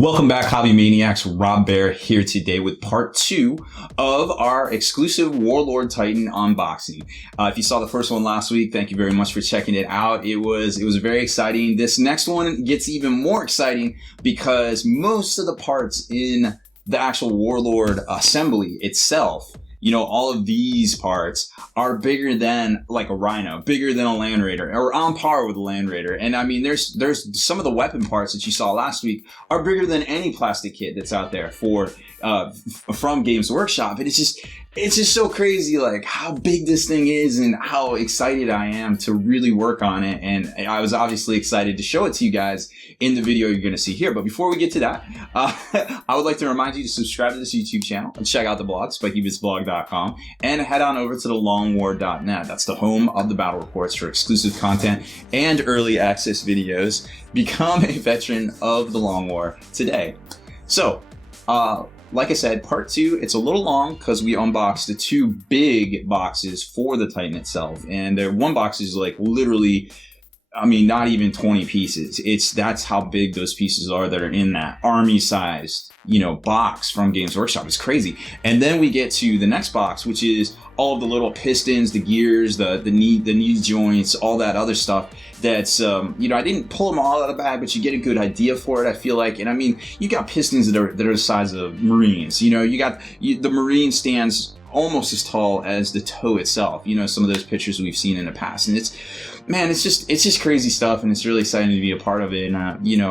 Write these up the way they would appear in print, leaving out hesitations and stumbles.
Welcome back, Hobby Maniacs. Rob Baer here today with part 2 of our exclusive Warlord Titan unboxing. If you saw the first one last week, thank you very much for checking it out. It was very exciting. This next one gets even more exciting because most of the parts in the actual Warlord assembly itself, you know, all of these parts are bigger than like a Rhino, bigger than a Land Raider, or on par with a Land Raider. And I mean, there's some of the weapon parts that you saw last week are bigger than any plastic kit that's out there from Games Workshop. And it's just so crazy, like how big this thing is and how excited I am to really work on it. And I was obviously excited to show it to you guys in the video you're going to see here. But before we get to that, I would like to remind you to subscribe to this YouTube channel and check out the blog, SpikeYBitsblog.com, and head on over to the longwar.net. That's the home of the battle reports for exclusive content and early access videos. Become a veteran of the Long War today. So, like I said, part 2, it's a little long because we unboxed the 2 big boxes for the Titan itself. And one box is like literally, I mean, not even 20 pieces. That's how big those pieces are that are in that army-sized, you know, box from Games Workshop. It's crazy. And then we get to the next box, which is all of the little pistons, the gears, the knee joints, all that other stuff. That's you know, I didn't pull them all out of the bag, but you get a good idea for it, I feel like. And I mean, you got pistons that are the size of Marines. You know, you got the Marine stands almost as tall as the toe itself. You know, some of those pictures we've seen in the past, and it's just crazy stuff, and it's really exciting to be a part of it. And you know,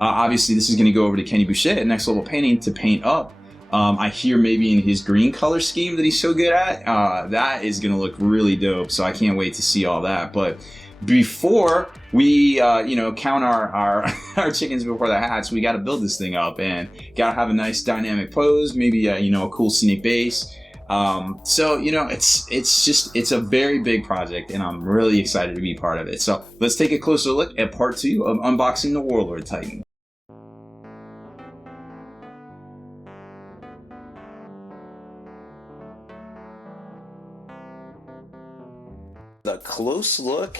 obviously this is going to go over to Kenny Boucher at Next Level Painting to paint up. I hear maybe in his green color scheme that he's so good at, that is going to look really dope. So I can't wait to see all that. But before we, you know, count our chickens before the hatch, we got to build this thing up and got to have a nice dynamic pose, maybe you know, a cool scenic base. So, you know, it's a very big project, and I'm really excited to be part of it. So let's take a closer look at part 2 of unboxing the Warlord Titan. A close look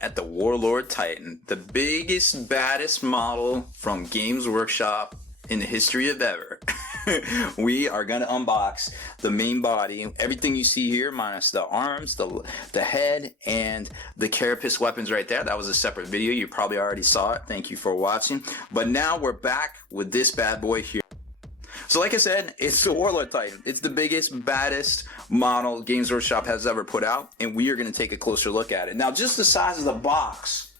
at the Warlord Titan, the biggest, baddest model from Games Workshop in the history of ever. We are going to unbox the main body, everything you see here minus the arms, the head, and the carapace weapons right there. That was a separate video. You probably already saw it. Thank you for watching. But now we're back with this bad boy here. So like I said, it's the Warlord Titan. It's the biggest, baddest model Games Workshop has ever put out, and we are going to take a closer look at it. Now, just the size of the box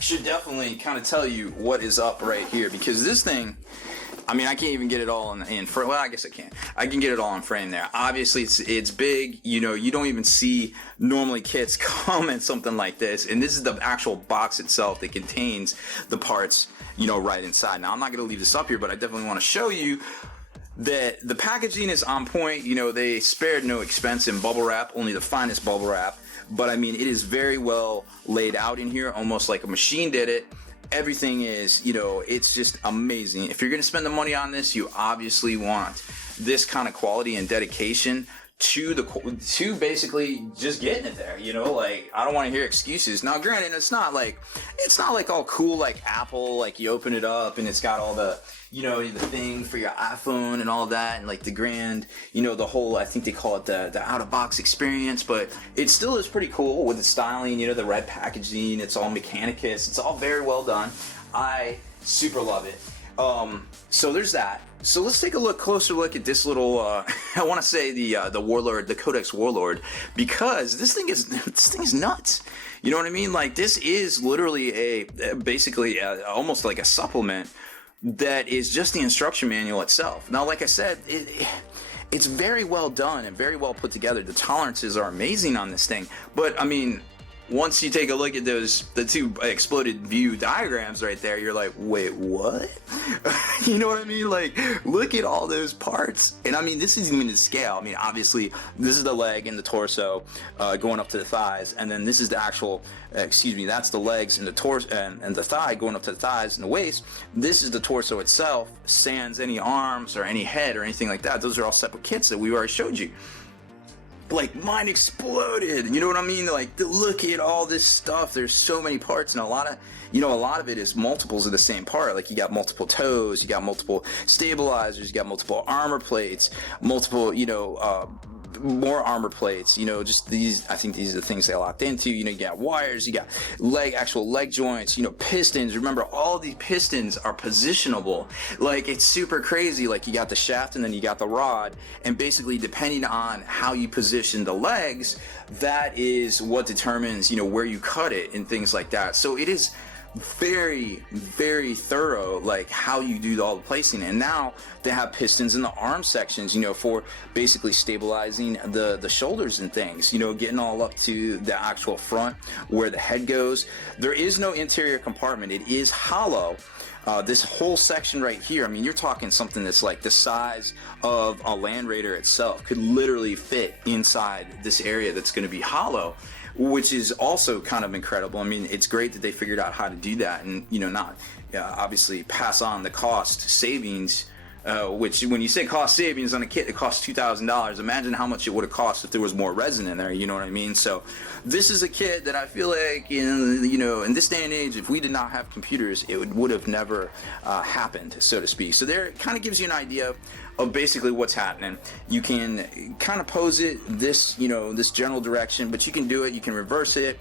should definitely kind of tell you what is up right here, because this thing, I mean, I can't even get it all in frame. Well, I guess I can. I can get it all in frame there. Obviously, it's big. You know, you don't even see normally kits come in something like this, and this is the actual box itself that contains the parts, you know, right inside. Now, I'm not going to leave this up here, but I definitely want to show you that the packaging is on point. You know, they spared no expense in bubble wrap, only the finest bubble wrap. But I mean, it is very well laid out in here, almost like a machine did it. Everything is, you know, it's just amazing. If you're going to spend the money on this, you obviously want this kind of quality and dedication to basically just getting it there. You know, like, I don't want to hear excuses. Now, granted, it's not like all cool like Apple, like you open it up and it's got all the, you know, the thing for your iPhone and all of that, and like the grand, you know, the whole, I think they call it the out-of-box experience, but it still is pretty cool with the styling, you know, the red packaging. It's all Mechanicus. It's all very well done. I super love it. So there's that. So let's take a closer look at this little, I want to say the Warlord, the Codex Warlord, because this thing is nuts. You know what I mean? Like, this is literally basically almost like a supplement that is just the instruction manual itself. Now, like I said, it's very well done and very well put together. The tolerances are amazing on this thing, but I mean, once you take a look at the 2 exploded view diagrams right there, you're like, wait, what? You know what I mean? Like, look at all those parts. And I mean, this isn't even the scale. I mean, obviously, this is the leg and the torso going up to the thighs, and then this is the actual, that's the legs and the torso and the thigh going up to the thighs and the waist. This is the torso itself, sans any arms or any head or anything like that. Those are all separate kits that we already showed you. like mine exploded. You know what I mean? Like, look at all this stuff. There's so many parts, and a lot of it is multiples of the same part. Like, you got multiple toes, you got multiple stabilizers, you got multiple armor plates, multiple, more armor plates, just these. I think these are the things they locked into. You got wires, you got actual leg joints, pistons. Remember, all these pistons are positionable. Like, it's super crazy. Like, you got the shaft and then you got the rod, and basically depending on how you position the legs, that is what determines where you cut it and things like that. So it is very, very thorough, like how you do all the placing. And now they have pistons in the arm sections, for basically stabilizing the shoulders and things, getting all up to the actual front where the head goes. There is no interior compartment. It is hollow. This whole section right here, I mean, you're talking something that's like the size of a Land Raider itself could literally fit inside this area that's going to be hollow, which is also kind of incredible. I mean, it's great that they figured out how to do that and, not obviously pass on the cost savings, which when you say cost savings on a kit that costs $2,000, imagine how much it would have cost if there was more resin in there, you know what I mean? So this is a kit that I feel like, in this day and age, if we did not have computers, it would have never happened, so to speak. So there, it kind of gives you an idea of basically what's happening. You can kind of pose it this general direction, but you can do it, you can reverse it.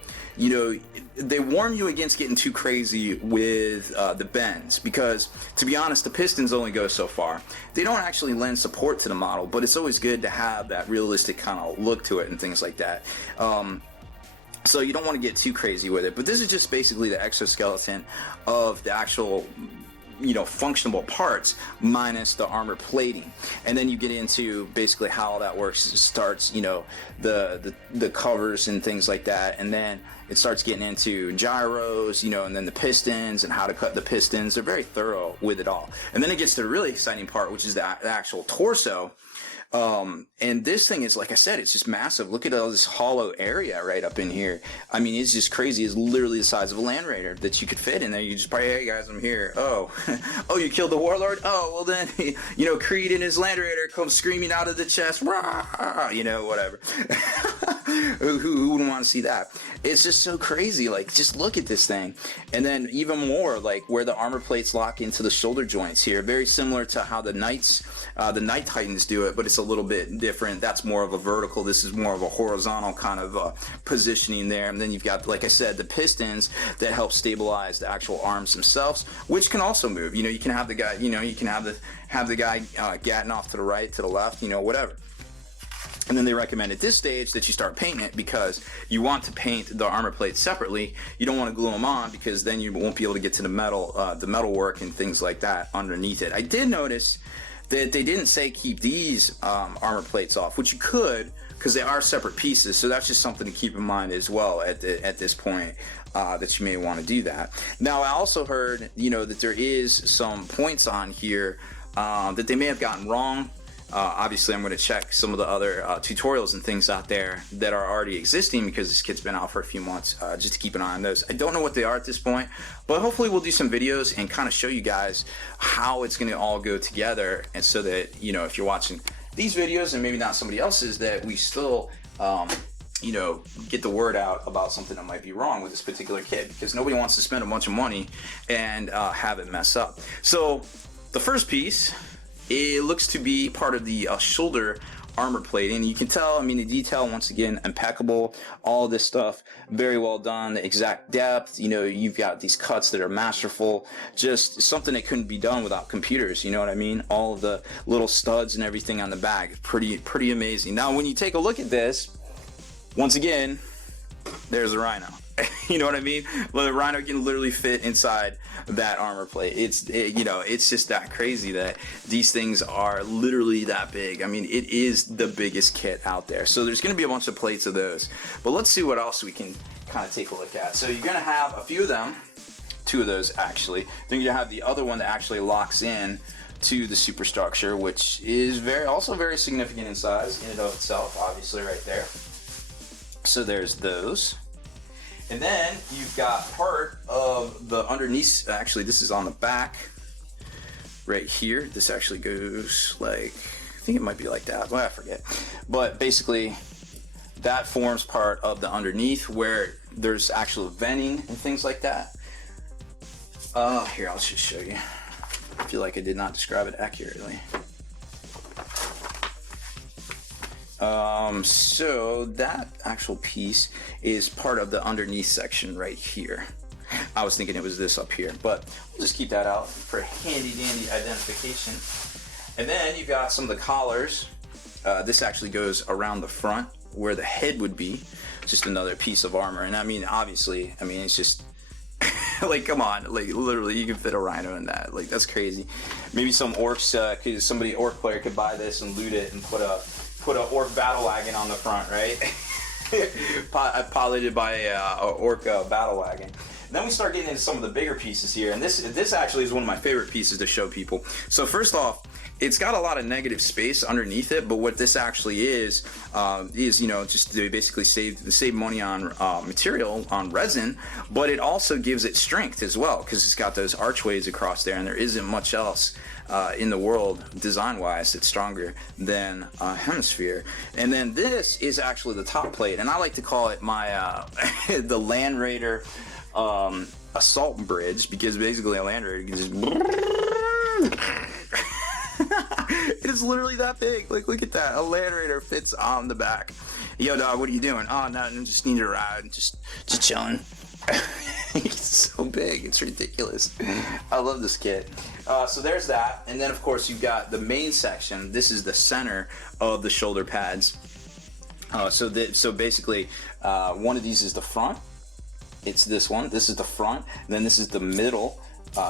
They warn you against getting too crazy with the bends, because to be honest, the pistons only go so far. They don't actually lend support to the model, but it's always good to have that realistic kind of look to it and things like that. So you don't want to get too crazy with it, but this is just basically the exoskeleton of the actual functional parts minus the armor plating. And then you get into basically how that works. It starts, the covers and things like that, and then it starts getting into gyros, and then the pistons and how to cut the pistons. They're very thorough with it all. And then it gets to the really exciting part, which is the actual torso. And this thing is, like I said, it's just massive. Look at all this hollow area right up in here. I mean, it's just crazy. It's literally the size of a Land Raider that you could fit in there. You just probably, hey guys, I'm here. Oh, oh, you killed the Warlord? Oh, well then, Creed and his Land Raider comes screaming out of the chest. Rah! Whatever. Who wouldn't want to see that? It's just so crazy. Like, just look at this thing. And then even more, like where the armor plates lock into the shoulder joints here. Very similar to how the Night Titans do it, but it's a little bit different. That's more of a vertical. This is more of a horizontal kind of positioning there. And then you've got, like I said, the pistons that help stabilize the actual arms themselves, which can also move. You can have the guy, you can have the guy gatting off to the right, to the left, whatever. And then they recommend at this stage that you start painting it, because you want to paint the armor plates separately. You don't want to glue them on, because then you won't be able to get to the metal work and things like that underneath it. I did notice that they didn't say keep these armor plates off, which you could, because they are separate pieces. So that's just something to keep in mind as well at this point, that you may want to do that. Now, I also heard, that there is some points on here that they may have gotten wrong. Obviously, I'm going to check some of the other tutorials and things out there that are already existing, because this kit's been out for a few months, just to keep an eye on those. I don't know what they are at this point, but hopefully we'll do some videos and kind of show you guys how it's going to all go together, and so that, if you're watching these videos and maybe not somebody else's, that we still get the word out about something that might be wrong with this particular kit, because nobody wants to spend a bunch of money and have it mess up. So the first piece, it looks to be part of the shoulder armor plating. You can tell, I mean, the detail, once again, impeccable. All this stuff, very well done. The exact depth, you've got these cuts that are masterful. Just something that couldn't be done without computers, you know what I mean? All of the little studs and everything on the back, pretty amazing. Now, when you take a look at this, once again, there's a Rhino. You know what I mean? Well, the Rhino can literally fit inside that armor plate. It's just that crazy that these things are literally that big. I mean, it is the biggest kit out there. So there's going to be a bunch of plates of those. But let's see what else we can kind of take a look at. So you're going to have a few of them, 2 of those actually. Then you're going to have the other one that actually locks in to the superstructure, which is also very significant in size in and of itself, obviously right there. So there's those. And then you've got part of the underneath. Actually, this is on the back right here. This actually goes like, I think it might be like that, well, I forget. But basically, that forms part of the underneath where there's actual venting and things like that. Here, I'll just show you. I feel like I did not describe it accurately. So that actual piece is part of the underneath section right here. I was thinking it was this up here, but we'll just keep that out for handy dandy identification. And then you've got some of the collars. This actually goes around the front where the head would be. Just another piece of armor. And I mean, obviously, I mean, it's just like, come on, like literally you can fit a rhino in that. Like, that's crazy. Maybe some orcs, orc player could buy this and loot it and put a orc battle wagon on the front, right? Piloted by a orc battle wagon. Then we start getting into some of the bigger pieces here, and this actually is one of my favorite pieces to show people. So first off, it's got a lot of negative space underneath it, but what this actually is you know, just to basically save money on material, on resin, but it also gives it strength as well, because it's got those archways across there, and there isn't much else in the world design-wise that's stronger than Hemisphere. And then this is actually the top plate, and I like to call it my the Land Raider assault bridge, because basically a Land Raider can just it is literally that big. Like, look at that. A Land Raider fits on the back. Yo, dog, what are you doing? Oh, no, I just need to ride. Just chilling. It's so big. It's ridiculous. I love this kit. So there's that. And then, of course, you've got the main section. This is the center of the shoulder pads. So basically, one of these is the front. It's this one. This is the front. And then this is the middle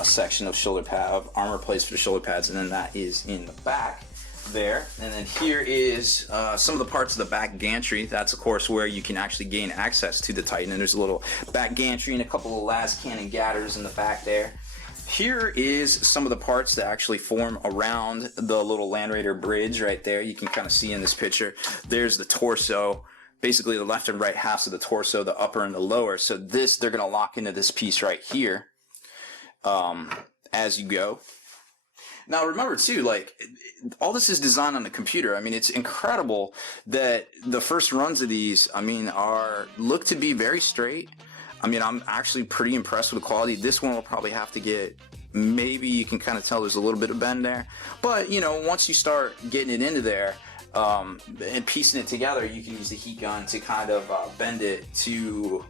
section of shoulder pad, of armor plates for the shoulder pads, and then that is in the back there. And then here is some of the parts of the back gantry. That's of course where you can actually gain access to the Titan, and there's a little back gantry and a couple of las cannon gatters in the back there. Here is some of the parts that actually form around the little Land Raider bridge right there. You can kind of see in this picture. There's the torso, basically the left and right halves of the torso, the upper and the lower. So this, they're going to lock into this piece right here as you go. Now remember too, like, all this is designed on the computer. I mean, it's incredible that the first runs of these, I mean, look to be very straight. I mean, I'm actually pretty impressed with the quality. This one will probably have to get, maybe you can kind of tell there's a little bit of bend there. But, you know, once you start getting it into there and piecing it together, you can use the heat gun to kind of bend it to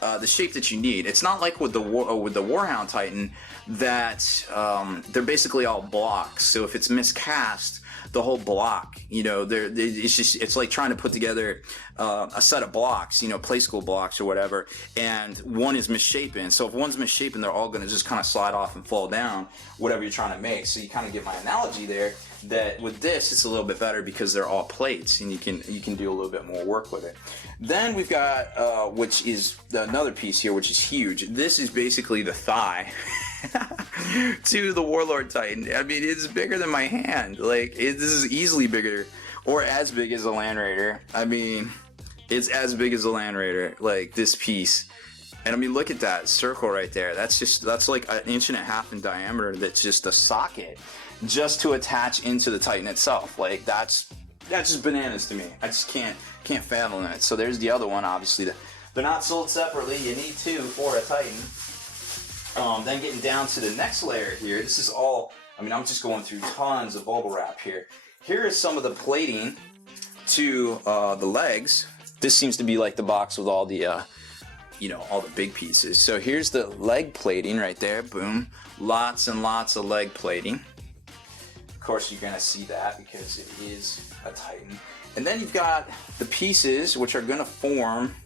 the shape that you need. It's not like with the Warhound Titan that they're basically all blocks. So if it's miscast, the whole block, you know, it's like trying to put together a set of blocks, you know, play school blocks or whatever, and one is misshapen. So if one's misshapen, they're all going to just kind of slide off and fall down, whatever you're trying to make. So you kind of get my analogy there, that with this it's a little bit better because they're all plates, and you can do a little bit more work with it. Then we've got which is another piece here, which is huge. This is basically the thigh to the Warlord Titan. I mean, it's bigger than my hand. Like, this is easily bigger, or as big as a Land Raider. I mean, it's as big as a Land Raider, like this piece. And I mean, look at that circle right there. That's like 1.5 inches in diameter. That's just a socket, just to attach into the Titan itself. Like, that's just bananas to me. I just can't fathom it. So there's the other one. Obviously, they're not sold separately. You need two for a Titan. Then getting down to the next layer here, this is all, I mean, I'm just going through tons of bubble wrap here. Here is some of the plating to the legs. This seems to be like the box with all the, you know, all the big pieces. So here's the leg plating right there, boom. Lots and lots of leg plating. Of course, you're gonna see that because it is a Titan. And then you've got the pieces which are gonna form,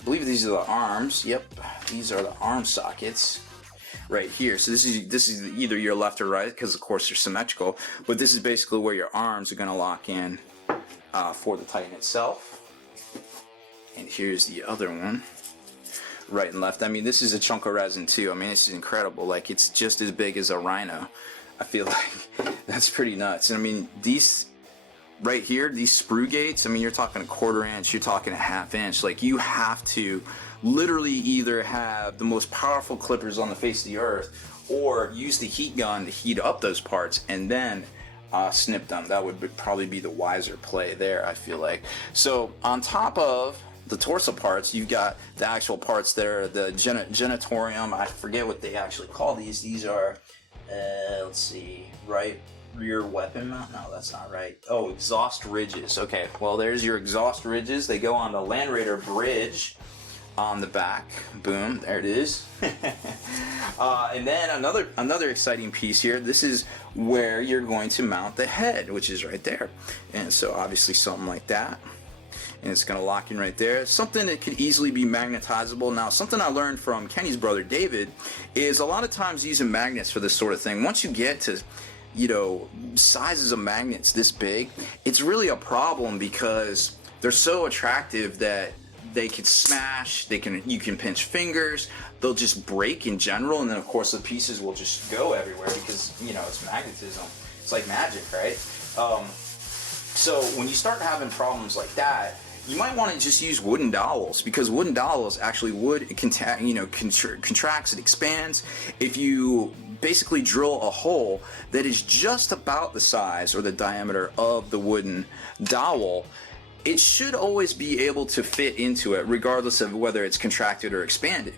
I believe these are the arms. Yep, these are the arm sockets right here. So this is either your left or right, because of course they're symmetrical, but this is basically where your arms are going to lock in for the Titan itself. And here's the other one, right and left. I mean, this is a chunk of resin too. I mean, this is incredible. Like, it's just as big as a rhino. I feel like that's pretty nuts. And I mean, these right here, these sprue gates, I mean, you're talking 1/4 inch, you're talking 1/2 inch. Like, you have to literally either have the most powerful clippers on the face of the earth, or use the heat gun to heat up those parts, and then snip them. That would probably be the wiser play there, I feel like. So on top of the torso parts, you've got the actual parts there, the genitorium. I forget what they actually call these. These are, let's see, right rear weapon mount? No, that's not right. Oh, exhaust ridges. Okay, well, there's your exhaust ridges. They go on the Land Raider bridge on the back. Boom, there it is. And then another exciting piece here. This is where you're going to mount the head, which is right there. And so obviously something like that. And it's going to lock in right there. Something that could easily be magnetizable. Now, something I learned from Kenny's brother David is a lot of times using magnets for this sort of thing. Once you get to, you know, sizes of magnets this big, it's really a problem because they're so attractive that they can smash, you can pinch fingers, they'll just break in general, and then of course the pieces will just go everywhere because, you know, it's magnetism. It's like magic, right? So when you start having problems like that, you might want to just use wooden dowels, because wooden dowels actually contracts, it expands. If you basically drill a hole that is just about the size or the diameter of the wooden dowel, it should always be able to fit into it, regardless of whether it's contracted or expanded.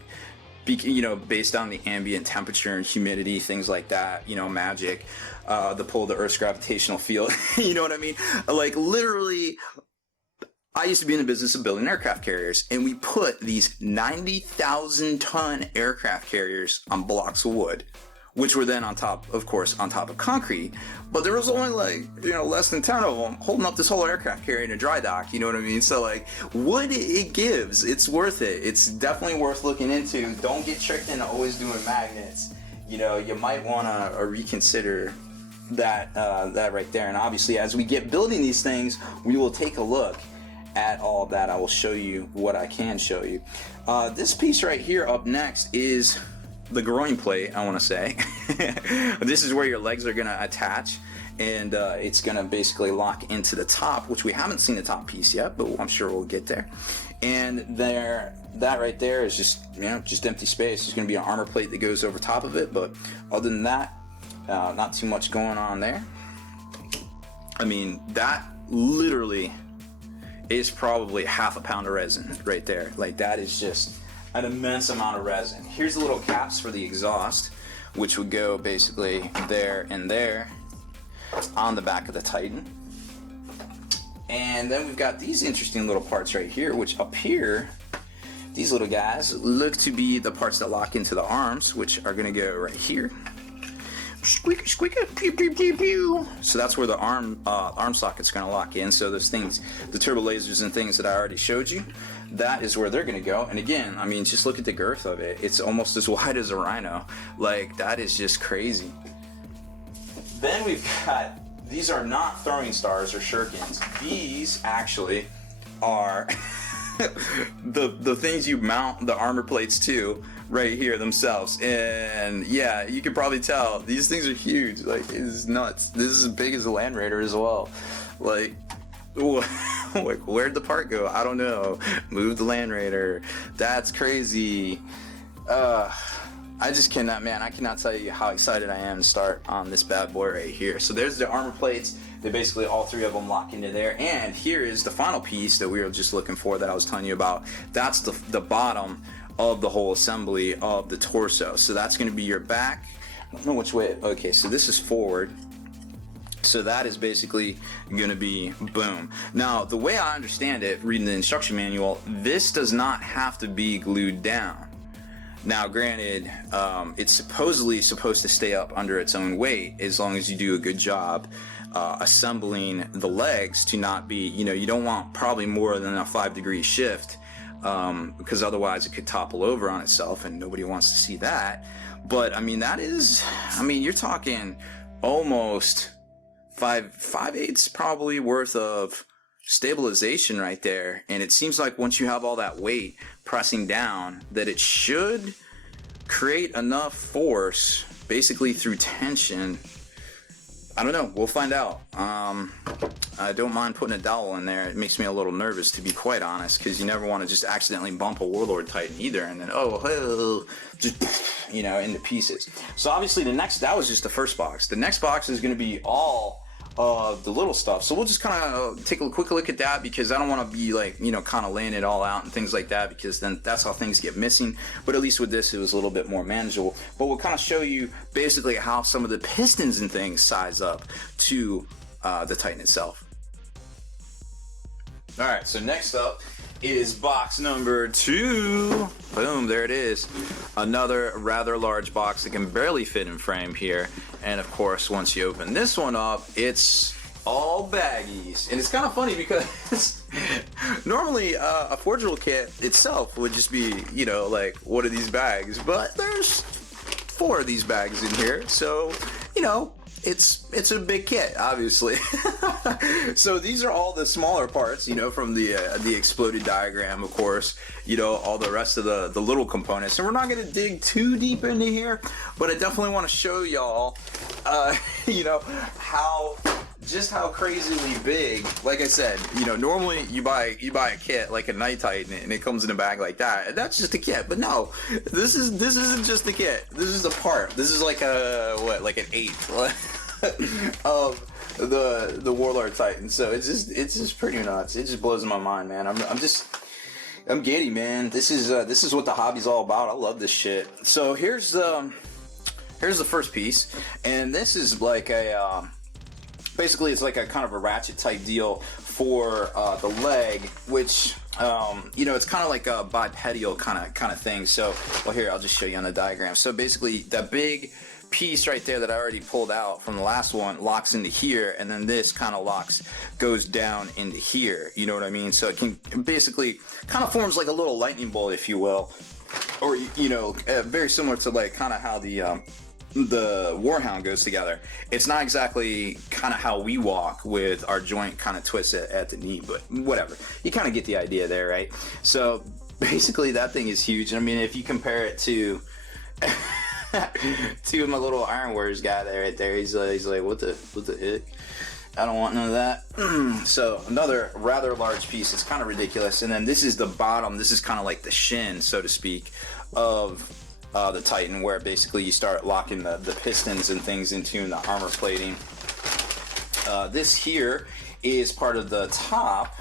You know, based on the ambient temperature and humidity, things like that, you know, magic, the pull of the Earth's gravitational field, you know what I mean? Like, literally, I used to be in the business of building aircraft carriers, and we put these 90,000 ton aircraft carriers on blocks of wood, which were then on top of concrete. But there was only, like, you know, less than 10 of them holding up this whole aircraft carrier in a dry dock, you know what I mean? So, like, wood, it gives. It's worth it. It's definitely worth looking into. Don't get tricked into always doing magnets. You know, you might want to reconsider that right there. And obviously, as we get building these things, we will take a look at all of that. I will show you what I can show you. This piece right here up next is the groin plate, I want to say. This is where your legs are going to attach, and it's going to basically lock into the top, which we haven't seen the top piece yet, but I'm sure we'll get there. And that right there is just, you know, just empty space. There's going to be an armor plate that goes over top of it, but other than that, not too much going on there. I mean, that literally is probably half a pound of resin right there. Like, that is just an immense amount of resin. Here's the little caps for the exhaust, which would go basically there and there on the back of the Titan. And then we've got these interesting little parts right here, which up here, these little guys look to be the parts that lock into the arms, which are going to go right here. Squeak, squeak, pew, pew, pew, pew. So that's where the arm socket's going to lock in. So those things, the turbo lasers and things that I already showed you, that is where they're going to go. And again, I mean, just look at the girth of it. It's almost as wide as a Rhino. Like, that is just crazy. Then we've got, these are not throwing stars or shurikens. These actually are the things you mount the armor plates to right here themselves. And yeah, you can probably tell these things are huge. Like, it is nuts. This is as big as the Land Raider as well. Like, where'd the part go? I don't know. Move the Land Raider. That's crazy. I just cannot, man, I cannot tell you how excited I am to start on this bad boy right here. So there's the armor plates. They basically, all three of them lock into there. And here is the final piece that we were just looking for that I was telling you about. That's the bottom of the whole assembly of the torso. So that's going to be your back. I don't know which way. Okay, so this is forward. So that is basically going to be boom. Now, the way I understand it, reading the instruction manual, this does not have to be glued down. Now, granted, it's supposedly supposed to stay up under its own weight as long as you do a good job assembling the legs to not be, you know, you don't want probably more than a 5-degree shift, because otherwise it could topple over on itself and nobody wants to see that. But I mean, that is, I mean, you're talking almost 5/8 probably worth of stabilization right there. And it seems like once you have all that weight pressing down, that it should create enough force basically through tension. I don't know, we'll find out. I don't mind putting a dowel in there. It makes me a little nervous, to be quite honest, because you never want to just accidentally bump a Warlord Titan either, and then just, you know, into pieces. So obviously that was just the first box. The next box is going to be all of the little stuff. So we'll just kind of take a quick look at that, because I don't want to be like, you know, kind of laying it all out and things like that, because then that's how things get missing. But at least with this, it was a little bit more manageable. But we'll kind of show you basically how some of the pistons and things size up to the Titan itself. All right, so next up is box number 2. Boom, there it is. Another rather large box that can barely fit in frame here. And of course, once you open this one up, it's all baggies. And it's kind of funny because normally a Forgeable kit itself would just be, you know, like, what are these bags? But there's 4 of these bags in here. So, you know, it's a big kit, obviously. So these are all the smaller parts, you know, from the exploded diagram, of course, you know, all the rest of the little components. And we're not going to dig too deep into here, but I definitely want to show y'all, you know, how crazily big. Like I said, you know, normally you buy a kit like a Night Titan and it comes in a bag like that, and that's just a kit. But no, this isn't just the kit. This is the part. This is like like an 1/8 of the Warlord Titan. So it's just pretty nuts. It just blows my mind, man. I'm giddy, man. This is what the hobby's all about. I love this shit. So here's the first piece, and this is like a basically it's like a kind of a ratchet type deal for the leg, which you know, it's kind of like a bipedial kind of thing. So, well, here, I'll just show you on the diagram. So basically that big piece right there that I already pulled out from the last one locks into here, and then this kind of goes down into here, you know what I mean? So it can basically kind of forms like a little lightning bolt, if you will, or, you know, very similar to like kind of how the Warhound goes together. It's not exactly kind of how we walk with our joint kind of twist at the knee, but whatever. You kind of get the idea there, right? So basically that thing is huge. I mean, if you compare it to to my little Iron Warriors guy there, right there, he's like, what the heck? I don't want none of that. So another rather large piece. It's kind of ridiculous. And then this is the bottom. This is kind of like the shin, so to speak, of the Titan, where basically you start locking the pistons and things into the armor plating. This here is part of the top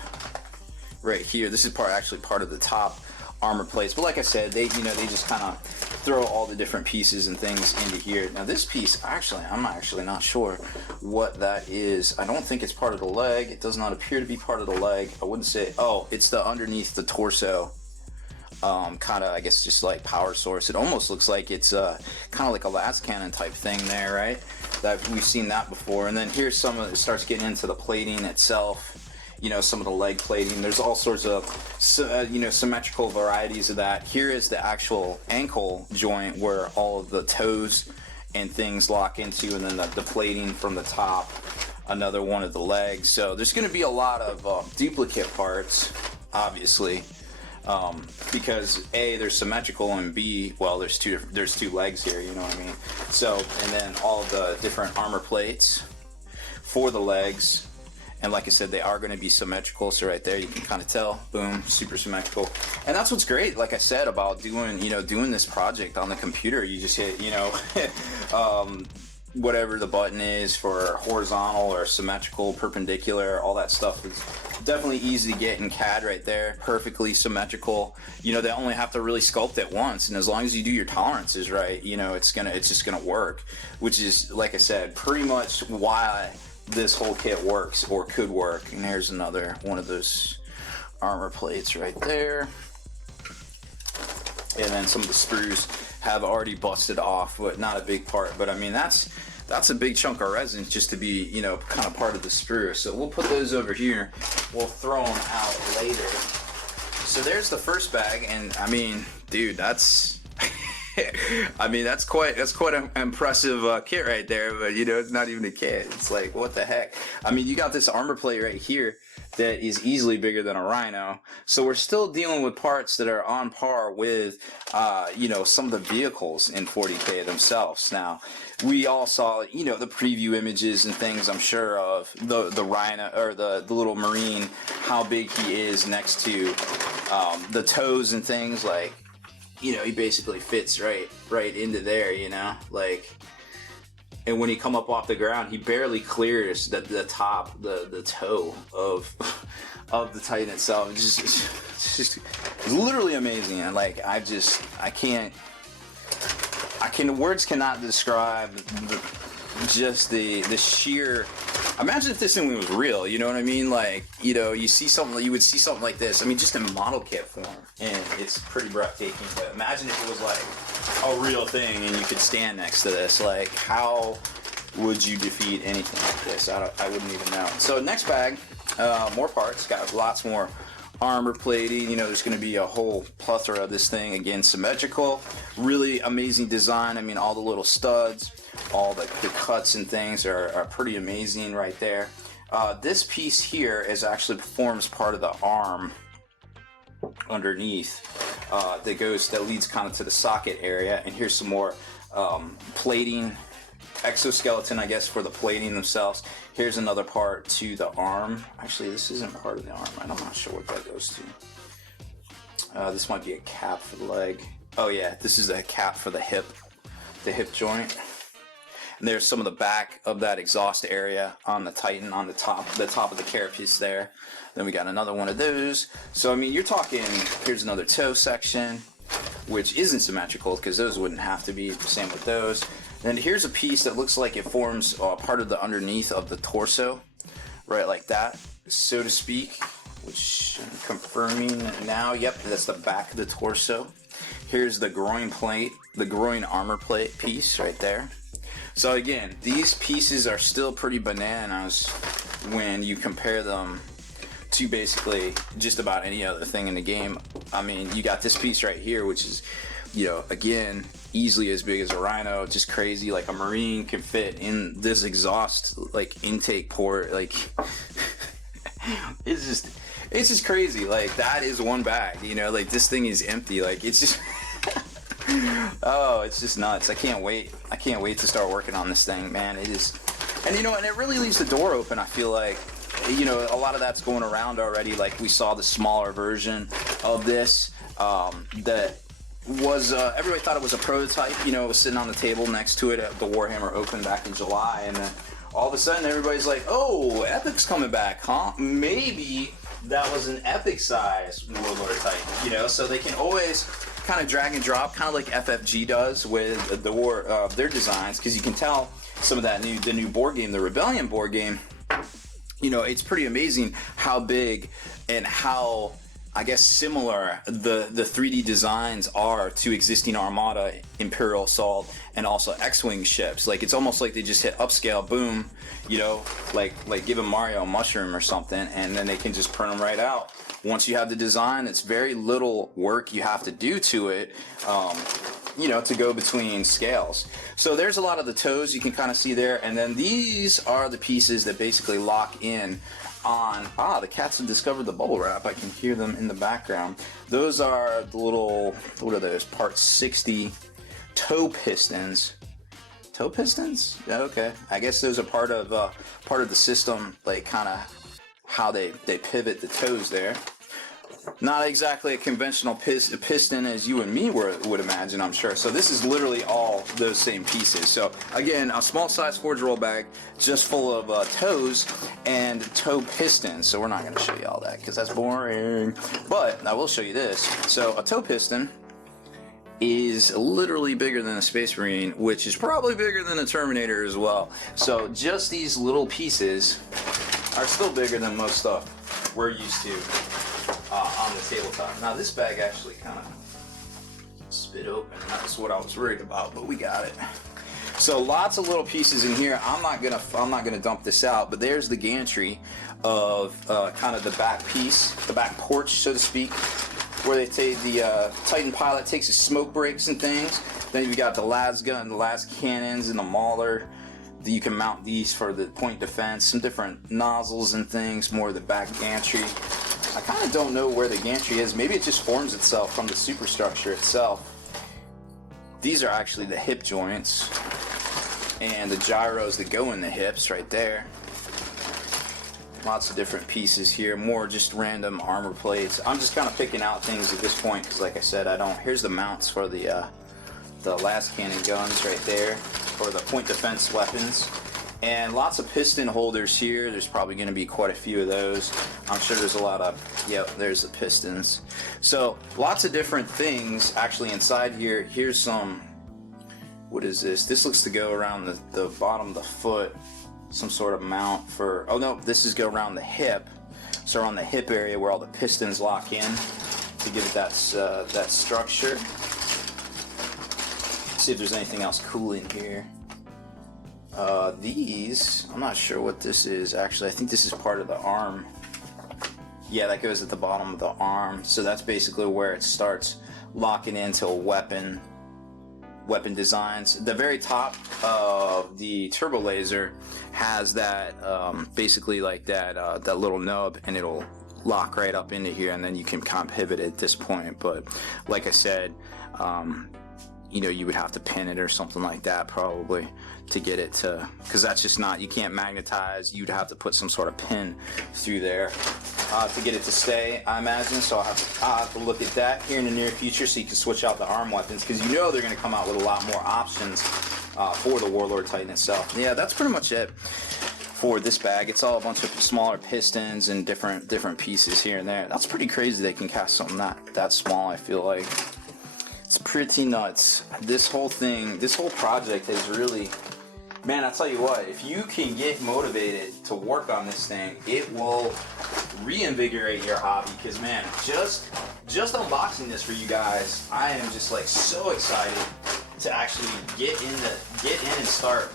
right here. This is actually part of the top armor plates. But like I said, they just kind of throw all the different pieces and things into here. Now this piece, I'm actually not sure what that is. I don't think it's part of the leg. It does not appear to be part of the leg. I wouldn't say, oh, it's the underneath the torso. Kind of, I guess, just like power source. It almost looks like it's kind of like a last cannon type thing there, right? That we've seen that before. And then here's some of it starts getting into the plating itself. You know, some of the leg plating. There's all sorts of you know, symmetrical varieties of that. Here is the actual ankle joint where all of the toes and things lock into, and then the plating from the top. Another one of the legs. So there's going to be a lot of duplicate parts, obviously. Because A, they're symmetrical, and B, well, there's two legs here, you know what I mean? So, and then all the different armor plates for the legs, and like I said, they are going to be symmetrical. So right there, you can kind of tell, boom, super symmetrical. And that's what's great, like I said, about doing this project on the computer. You just hit, you know, whatever the button is for horizontal or symmetrical, perpendicular, all that stuff is definitely easy to get in CAD right there. Perfectly symmetrical. You know, they only have to really sculpt it once, and as long as you do your tolerances right, you know, it's just gonna work. Which is, like I said, pretty much why this whole kit works, or could work. And here's another one of those armor plates right there. And then some of the screws have already busted off, but not a big part. But I mean, that's a big chunk of resin just to be, you know, kind of part of the sprue. So we'll put those over here. We'll throw them out later. So there's the first bag, and I mean, dude, that's I mean, that's quite an impressive kit right there. But you know, it's not even a kit. It's like, what the heck? I mean, you got this armor plate right here that is easily bigger than a Rhino. So we're still dealing with parts that are on par with, you know, some of the vehicles in 40K themselves. Now, we all saw, you know, the preview images and things, I'm sure, of the Rhino, or the little Marine, how big he is next to the toes and things. Like, you know, he basically fits right into there, you know, like, and when he come up off the ground, he barely clears the top, the toe of of the Titan itself. It's just literally amazing. And like words cannot describe the sheer. Imagine if this thing was real, you know what I mean? Like, you know, you would see something like this. I mean, just in model kit form, and it's pretty breathtaking. But imagine if it was like a real thing, and you could stand next to this. Like, how would you defeat anything like this? I wouldn't even know. So next bag, more parts. Got lots more armor plating. You know, there's going to be a whole plethora of this thing. Again, symmetrical, really amazing design. I mean, all the little studs, all the cuts and things are pretty amazing right there. This piece here is actually forms part of the arm underneath that leads kind of to the socket area. And here's some more plating, exoskeleton, I guess, for the plating themselves. Here's another part to the arm. Actually, this isn't part of the arm. I'm not sure what that goes to. This might be a cap for the leg. Oh yeah, this is a cap for the hip joint. And there's some of the back of that exhaust area on the Titan, on the top of the carapace there. Then we got another one of those. So I mean, you're talking, here's another toe section, which isn't symmetrical because those wouldn't have to be. Same with those. And here's a piece that looks like it forms part of the underneath of the torso, right, like that, so to speak, which I'm confirming now. Yep, that's the back of the torso. Here's the groin plate, the groin armor plate piece right there. So again, these pieces are still pretty bananas when you compare them to basically just about any other thing in the game. I mean, you got this piece right here, which is, you know, again, easily as big as a Rhino, just crazy. Like a Marine can fit in this exhaust like intake port. Like it's just crazy. Like that is one bag, you know, like this thing is empty. Like it's just oh, it's just nuts. I can't wait to start working on this thing, man. It is. And you know, and it really leaves the door open. I feel like, you know, a lot of that's going around already. Like we saw the smaller version of this that was everybody thought it was a prototype. You know, it was sitting on the table next to it at the Warhammer Open back in July, and then all of a sudden everybody's like, oh, Epic's coming back, huh? Maybe that was an Epic size Warlord Titan, you know, so they can always kind of drag and drop, kind of like FFG does with their designs, because you can tell some of the new board game, the Rebellion board game, you know, it's pretty amazing how big and how, I guess, similar the 3D designs are to existing Armada, Imperial Assault, and also X-Wing ships. Like, it's almost like they just hit upscale, boom, you know, like giving Mario a mushroom or something, and then they can just print them right out. Once you have the design, it's very little work you have to do to it, you know, to go between scales. So there's a lot of the toes you can kind of see there, and then these are the pieces that basically lock in on, the cats have discovered the bubble wrap. I can hear them in the background. Those are the little, what are those, part 60 toe pistons. Toe pistons? Yeah, okay. I guess those are part of the system, like kind of how they pivot the toes there. Not exactly a conventional piston as you and me would imagine, I'm sure. So this is literally all those same pieces. So again, a small size forge roll bag just full of toes and toe pistons. So we're not going to show you all that because that's boring. But I will show you this. So a toe piston is literally bigger than a Space Marine, which is probably bigger than a Terminator as well. So just these little pieces are still bigger than most stuff we're used to on the tabletop. Now this bag actually kind of spit open, and that's what I was worried about, but we got it. So lots of little pieces in here. I'm not gonna dump this out, but there's the gantry of kind of the back piece, the back porch, so to speak, where they take the Titan pilot takes his smoke breaks and things. Then you got the las gun, the las cannons, and the mauler. You can mount these for the point defense, some different nozzles and things, more of the back gantry. I kind of don't know where the gantry is. Maybe it just forms itself from the superstructure itself. These are actually the hip joints and the gyros that go in the hips right there. Lots of different pieces here, more just random armor plates. I'm just kind of picking out things at this point because, like I said, I don't. Here's the mounts for the las cannon guns right there. or the point defense weapons. And lots of piston holders here. There's probably going to be quite a few of those. I'm sure there's a lot of, yep, there's the pistons. So lots of different things actually inside here. Here's some, what is this? This looks to go around the bottom of the foot. Some sort of mount for, oh no, this is go around the hip. So around the hip area where all the pistons lock in to give it that structure. Let's see if there's anything else cool in here. These, I'm not sure what this is actually. I think this is part of the arm. Yeah, that goes at the bottom of the arm. So that's basically where it starts locking into weapon designs. The very top of the turbo laser has that basically like that little nub, and it'll lock right up into here, and then you can kind of pivot at this point. But like I said, you know, you would have to pin it or something like that probably to get it to, because that's just not, you can't magnetize. You'd have to put some sort of pin through there to get it to stay, I imagine. So I'll have to look at that here in the near future, so you can switch out the arm weapons, because you know they're going to come out with a lot more options for the Warlord Titan itself. Yeah, that's pretty much it for this bag. It's all a bunch of smaller pistons and different pieces here and there. That's pretty crazy they can cast something that small, I feel like. It's pretty nuts. This whole thing, this whole project has really, man, I'll tell you what, if you can get motivated to work on this thing, it will reinvigorate your hobby. Because man, just unboxing this for you guys, I am just like so excited to actually get in and start.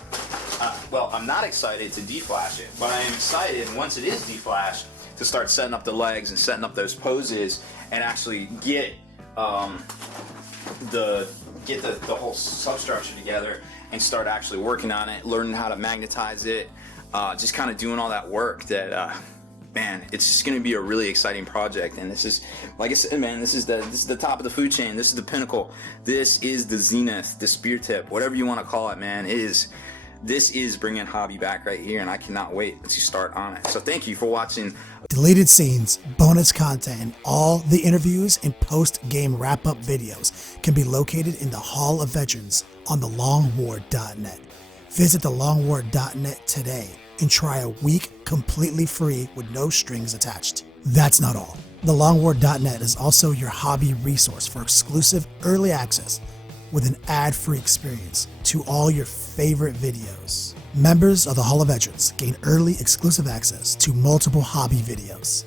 Well, I'm not excited to deflash it, but I am excited once it is deflashed to start setting up the legs and setting up those poses and actually get the whole substructure together and start actually working on it, learning how to magnetize it, just kind of doing all that work that man, it's just going to be a really exciting project. And this is, like I said, man, this is the top of the food chain. This is the pinnacle. This is the zenith, the spear tip, whatever you want to call it, man. This is bringing hobby back right here, and I cannot wait to start on it. So thank you for watching. Deleted scenes, bonus content, and all the interviews and post-game wrap-up videos can be located in the Hall of Veterans on thelongwar.net. Visit thelongwar.net today and try a week completely free with no strings attached. That's not all. Thelongwar.net is also your hobby resource for exclusive early access with an ad-free experience to all your favorite videos. Members of the Hall of Veterans gain early exclusive access to multiple hobby videos,